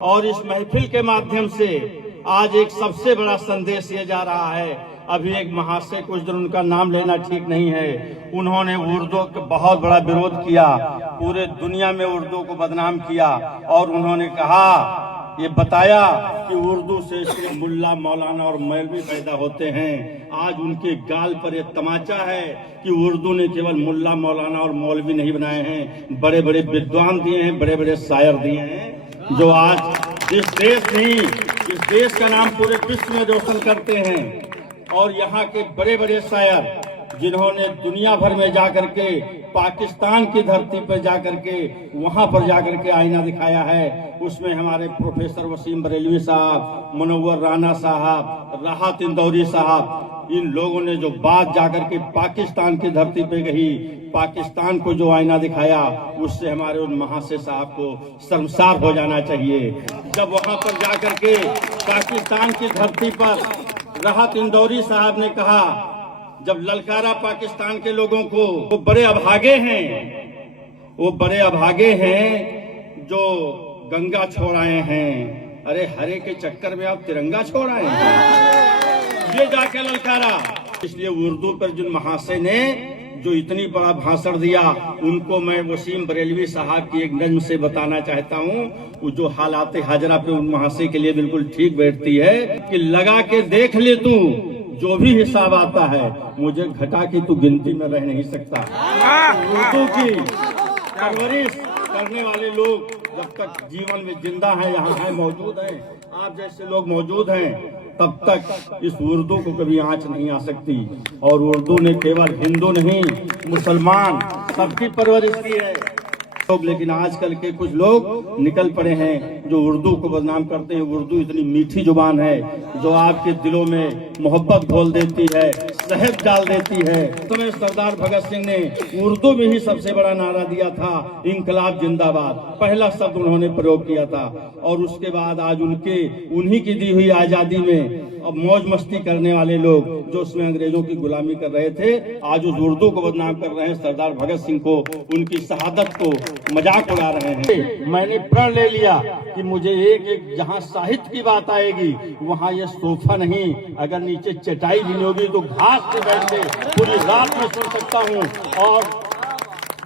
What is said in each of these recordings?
और इस महफिल के माध्यम से आज एक सबसे बड़ा संदेश ये जा रहा है। अभी एक महाशय, कुछ दिन उनका नाम लेना ठीक नहीं है, उन्होंने उर्दू का बहुत बड़ा विरोध किया, पूरे दुनिया में उर्दू को बदनाम किया और उन्होंने कहा, ये बताया कि उर्दू से सिर्फ मुल्ला, मौलाना और मौलवी पैदा होते हैं। आज उनके गाल पर ये तमाचा है कि उर्दू ने केवल मुल्ला, मौलाना और मौलवी नहीं बनाए हैं, बड़े बड़े विद्वान दिए हैं, बड़े बड़े शायर दिए हैं, जो आज इस देश नहीं, इस देश का नाम पूरे विश्व में रोशन करते हैं। और यहाँ के बड़े बड़े शायर जिन्होंने दुनिया भर में जाकर के, पाकिस्तान की धरती पर जाकर के, वहां पर जाकर के आईना दिखाया है, उसमें हमारे प्रोफेसर वसीम बरेलवी साहब, मुनव्वर राना साहब, राहत इंदौरी साहब, इन लोगों ने जो बात जाकर के पाकिस्तान की धरती पे कही, पाकिस्तान को जो आईना दिखाया, उससे हमारे उन महाशय साहब को शर्मसार हो जाना चाहिए। जब वहां पर जाकर के पाकिस्तान की धरती पर राहत इंदौरी साहब ने कहा, जब ललकारा पाकिस्तान के लोगों को, वो बड़े अभागे हैं, वो बड़े अभागे हैं जो गंगा छोड़ आए हैं। अरे हरे के चक्कर में आप तिरंगा छोड़ आए हैं, ये जाके ललकारा। इसलिए उर्दू पर जिन महाशय ने जो इतनी बड़ा भाषण दिया, उनको मैं वसीम बरेलवी साहब की एक नज्म से बताना चाहता हूँ, वो जो हालात हाजरा पे उन महाशय के लिए बिल्कुल ठीक बैठती है कि लगा के देख ले तू, जो भी हिसाब आता है, मुझे घटा की तू गिनती में रह नहीं सकता। उर्दू की परवरिश करने वाले लोग जब तक जीवन में जिंदा हैं, यहाँ हैं, मौजूद हैं, आप जैसे लोग मौजूद हैं, तब तक इस उर्दू को कभी आंच नहीं आ सकती। और उर्दू ने केवल हिंदू नहीं, मुसलमान सबकी परवरिश की है। लेकिन आजकल के कुछ लोग निकल पड़े हैं जो उर्दू को बदनाम करते हैं। उर्दू इतनी मीठी जुबान है जो आपके दिलों में मोहब्बत घोल देती है, शहद डाल देती है। तो सरदार भगत सिंह ने उर्दू में ही सबसे बड़ा नारा दिया था, इंकलाब जिंदाबाद, पहला शब्द उन्होंने प्रयोग किया था। और उसके बाद आज उन्हीं की दी हुई आजादी में अब मौज मस्ती करने वाले लोग जो उसमें अंग्रेजों की गुलामी कर रहे थे, आज उस उर्दू को बदनाम कर रहे हैं, सरदार भगत सिंह को, उनकी शहादत को मजाक उड़ा रहे हैं। मैंने प्रण ले लिया कि मुझे एक जहाँ साहित्य की बात आएगी, वहाँ ये सोफा नहीं, अगर नीचे चटाई भी होगी तो घास पे बैठ के पूरी रात में सुन सकता हूँ। और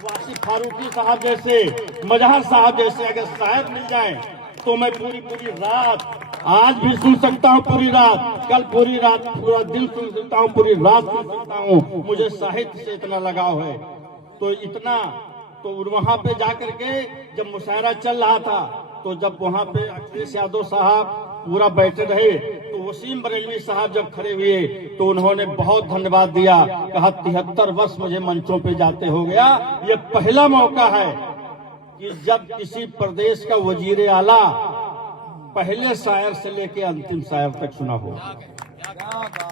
वासिफ फारूकी साहब जैसे, मजहर साहब जैसे अगर शायर मिल जाए तो मैं पूरी रात, आज भी सुन सकता हूँ, पूरी रात, कल पूरी रात, पूरा दिन सुन सकता हूँ, पूरी रात सुन सकता हूँ। मुझे साहित्य से इतना लगाव है। तो इतना, तो वहां पे जाकर के जब मुशायरा चल रहा था, तो जब वहां पे अखिलेश यादव साहब पूरा बैठे रहे, तो वसीम बरेलवी साहब जब खड़े हुए तो उन्होंने बहुत धन्यवाद दिया, कहा 73 वर्ष मुझे मंचों पे जाते हो गया, ये पहला मौका है कि जब किसी प्रदेश का वजीर आला पहले शायर से लेके अंतिम शायर तक सुना हो।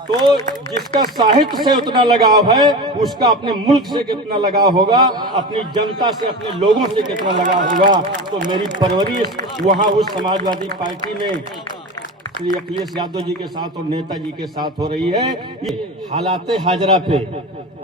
तो जिसका साहित्य से उतना लगाव है, उसका अपने मुल्क से कितना लगाव होगा, अपनी जनता से, अपने लोगों से कितना लगाव होगा। तो मेरी परवरिश वहां उस समाजवादी पार्टी में श्री अखिलेश यादव जी के साथ और नेताजी के साथ हो रही है। ये हालाते हाजरा पे,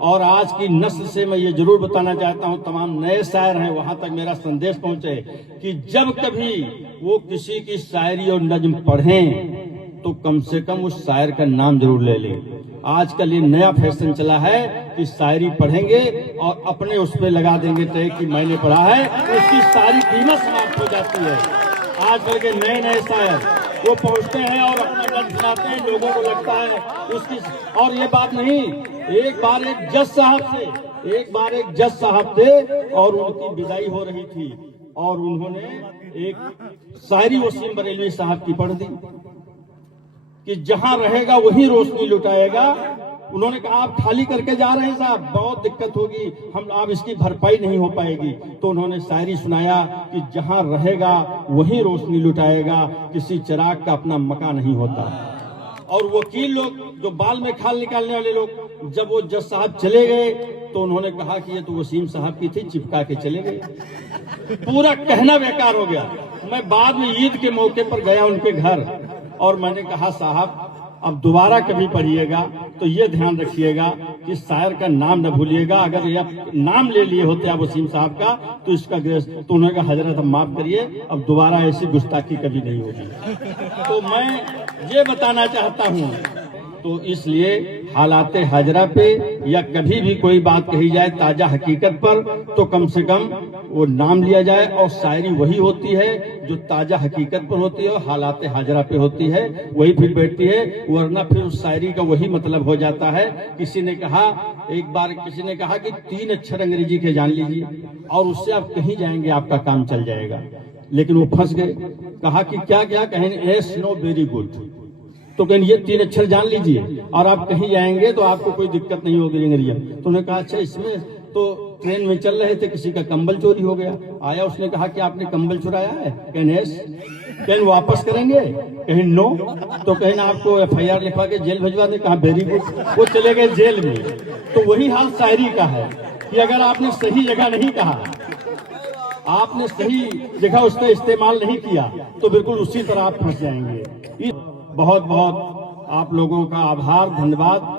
और आज की नस्ल से मैं ये जरूर बताना चाहता हूँ, तमाम नए शायर हैं, वहां तक मेरा संदेश पहुंचे कि जब कभी वो किसी की शायरी और नज्म पढ़ें तो कम से कम उस शायर का नाम जरूर ले लें। आजकल ये नया फैशन चला है कि शायरी पढ़ेंगे और अपने उस पे लगा देंगे टैग कि मैंने पढ़ा है, उसकी सारी कीमत समाप्त हो जाती है। आजकल के नए शायर वो पहुंचते हैं और अपना गीत सुनाते हैं, लोगों को लगता है उसकी। और ये बात नहीं, एक बार एक जज साहब थे और उनकी विदाई हो रही थी और उन्होंने एक शायरी वसीम बरेलवी साहब की पढ़ दी कि जहां रहेगा वही रोशनी लुटाएगा। उन्होंने कहा आप खाली करके जा रहे हैं साहब, बहुत दिक्कत होगी, आप इसकी भरपाई नहीं हो पाएगी। तो उन्होंने शायरी सुनाया कि जहां रहेगा वही रोशनी लुटाएगा, किसी चिराग का अपना मकान नहीं होता। और वकील लोग जो बाल में खाल निकालने वाले लोग, जब वो जज साहब चले गए तो उन्होंने कहा कि ये तो वसीम साहब की थी, चिपका के चले गए। पूरा कहना बेकार हो गया। मैं बाद में ईद के मौके पर गया उनके घर और मैंने कहा साहब अब दोबारा कभी पढ़िएगा तो ये ध्यान रखिएगा कि शायर का नाम न भूलिएगा। अगर ये नाम ले लिए होते आप वसीम साहब का तो इसका तो उन्होंने कहा हजरत हम माफ करिए, अब दोबारा ऐसी गुस्ताखी कभी नहीं होगी। तो मैं ये बताना चाहता हूँ, तो इसलिए हालाते हाजरा पे या कभी भी कोई बात कही जाए ताजा हकीकत पर तो कम से कम वो नाम लिया जाए, और शायरी वही होती है जो ताजा हकीकत पर होती है और हालाते हाजरा पे होती है, वही फिर बैठती है। वरना फिर उस शायरी का वही मतलब हो जाता है। किसी ने कहा, एक बार किसी ने कहा कि 3 अक्षर अंग्रेजी के जान लीजिए और उससे आप कहीं जाएंगे आपका काम चल जाएगा। लेकिन वो फंस गए। कहा कि क्या क्या कहें, एस नो वेरी गुड, तो कहें ये 3 अक्षर जान लीजिए और आप कहीं जाएंगे तो आपको कोई दिक्कत नहीं होगी अंग्रेजी। तो उन्होंने कहा अच्छा, इसमें तो ट्रेन में चल रहे थे, किसी का कंबल चोरी हो गया, आया उसने कहा कि आपने कंबल चुराया है, कहें यस, कहें वापस करेंगे, कहें नो, तो कहें आपको FIR लिखवा के जेल भिजवा दे, कहा वेरी गुड, वो चले गए जेल में। तो वही हाल शायरी का है कि अगर आपने सही जगह नहीं कहा, आपने सही जगह उसका इस्तेमाल नहीं किया तो बिल्कुल उसी तरह आप फंस जाएंगे। बहुत बहुत आप लोगों का आभार, धन्यवाद।